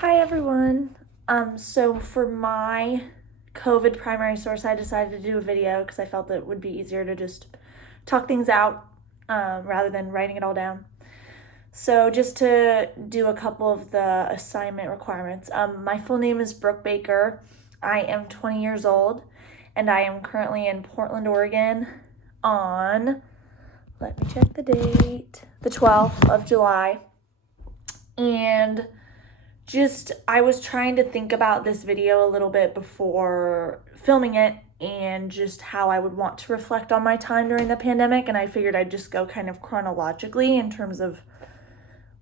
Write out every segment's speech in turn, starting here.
Hi everyone. So for my COVID primary source, I decided to do a video because I felt that it would be easier to just talk things out rather than writing it all down. So just to do a couple of the assignment requirements. My full name is Brooke Baker. I am 20 years old and I am currently in Portland, Oregon on, let me check the date, the 12th of July. And I was trying to think about this video a little bit before filming it and just how I would want to reflect on my time during the pandemic. And I figured I'd just go kind of chronologically in terms of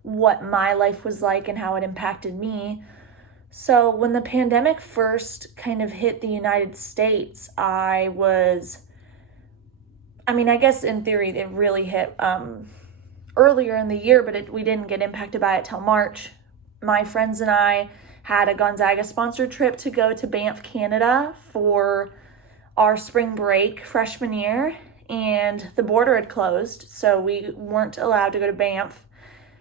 what my life was like and how it impacted me. So when the pandemic first kind of hit the United States, I guess in theory it really hit earlier in the year, but we didn't get impacted by it till March. My friends and I had a Gonzaga sponsored trip to go to Banff, Canada for our spring break freshman year, and the border had closed, so we weren't allowed to go to Banff.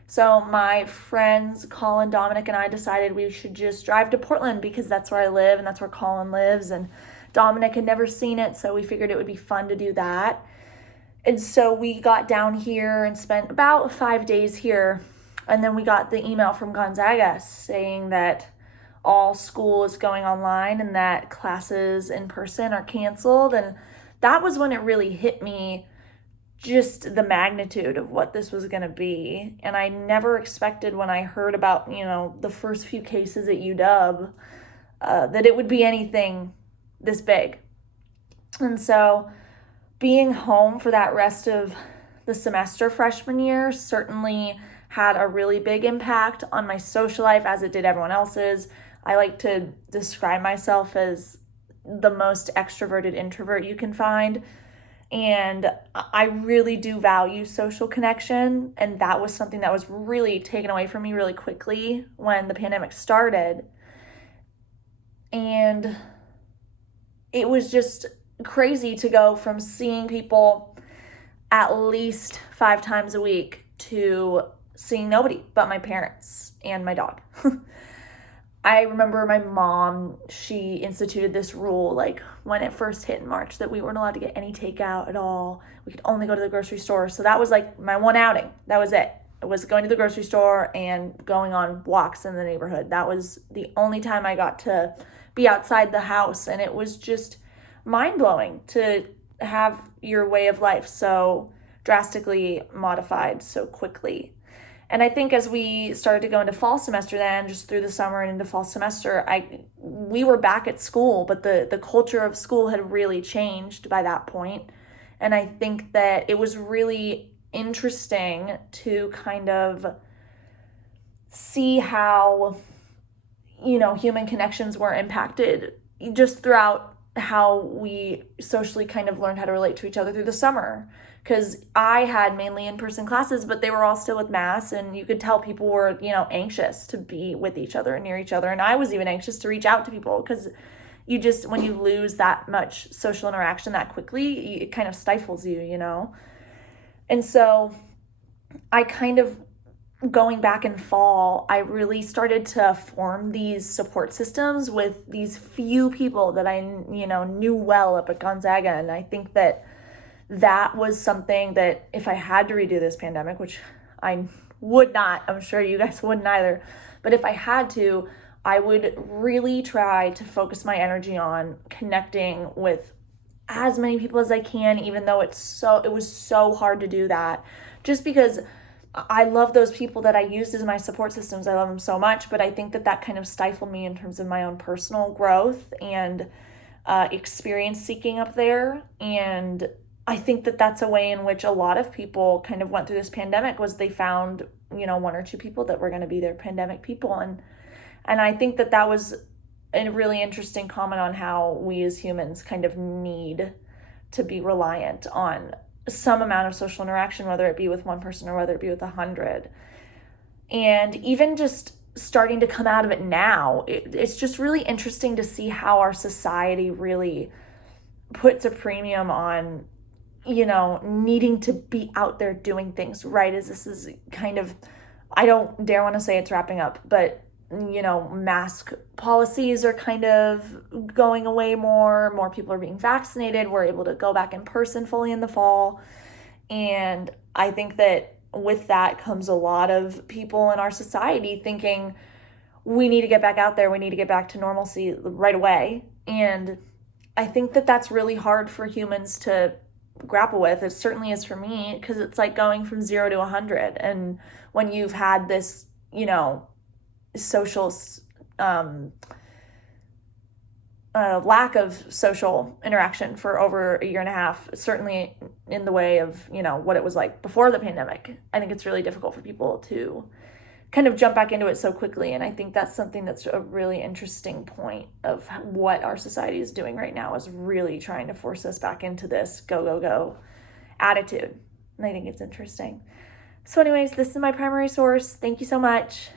So my friends, Colin, Dominic, and I decided we should just drive to Portland because that's where I live and that's where Colin lives, and Dominic had never seen it, so we figured it would be fun to do that. And so we got down here and spent about 5 days here. And then we got the email from Gonzaga saying that all school is going online and that classes in person are canceled. And that was when it really hit me, just the magnitude of what this was going to be. And I never expected when I heard about, the first few cases at UW, that it would be anything this big. And so being home for that rest of the semester freshman year certainly had a really big impact on my social life, as it did everyone else's. I like to describe myself as the most extroverted introvert you can find. And I really do value social connection. And that was something that was really taken away from me really quickly when the pandemic started. And it was just crazy to go from seeing people at least 5 times a week to seeing nobody but my parents and my dog. I remember my mom, she instituted this rule like when it first hit in March that we weren't allowed to get any takeout at all. We could only go to the grocery store. So that was like my one outing. That was it. It was going to the grocery store and going on walks in the neighborhood. That was the only time I got to be outside the house. And it was just mind-blowing to have your way of life so drastically modified so quickly. And I think as we started to go into fall semester then, just through the summer and into fall semester, we were back at school, but the culture of school had really changed by that point. And I think that it was really interesting to kind of see how, human connections were impacted just throughout how we socially kind of learned how to relate to each other through the summer. Because I had mainly in-person classes, but they were all still with masks, and you could tell people were, anxious to be with each other and near each other. And I was even anxious to reach out to people because when you lose that much social interaction that quickly, it kind of stifles you. And so I kind of, going back in fall, I really started to form these support systems with these few people that I, knew well up at Gonzaga. And I think that was something that if I had to redo this pandemic, which I would not, I'm sure you guys wouldn't either, but if I had to, I would really try to focus my energy on connecting with as many people as I can, even though it was so hard to do that, just because I love those people that I used as my support systems. I love them so much, but I think that kind of stifled me in terms of my own personal growth and experience seeking up there. And I think that that's a way in which a lot of people kind of went through this pandemic, was they found, 1 or 2 people that were going to be their pandemic people. And I think that was a really interesting comment on how we as humans kind of need to be reliant on some amount of social interaction, whether it be with one person or whether it be with 100. And even just starting to come out of it now, it's just really interesting to see how our society really puts a premium on needing to be out there doing things, right? As this is kind of, I don't dare want to say it's wrapping up, but mask policies are kind of going away more people are being vaccinated, we're able to go back in person fully in the fall. And I think that with that comes a lot of people in our society thinking we need to get back out there, we need to get back to normalcy right away. And I think that that's really hard for humans to grapple with. It certainly is for me, because it's like going from 0 to 100. And when you've had this, social lack of social interaction for over a year and a half, certainly in the way of, what it was like before the pandemic, I think it's really difficult for people to kind of jump back into it so quickly. And I think that's something that's a really interesting point of what our society is doing right now, is really trying to force us back into this go, go, go attitude. And I think it's interesting. So anyways, this is my primary source. Thank you so much.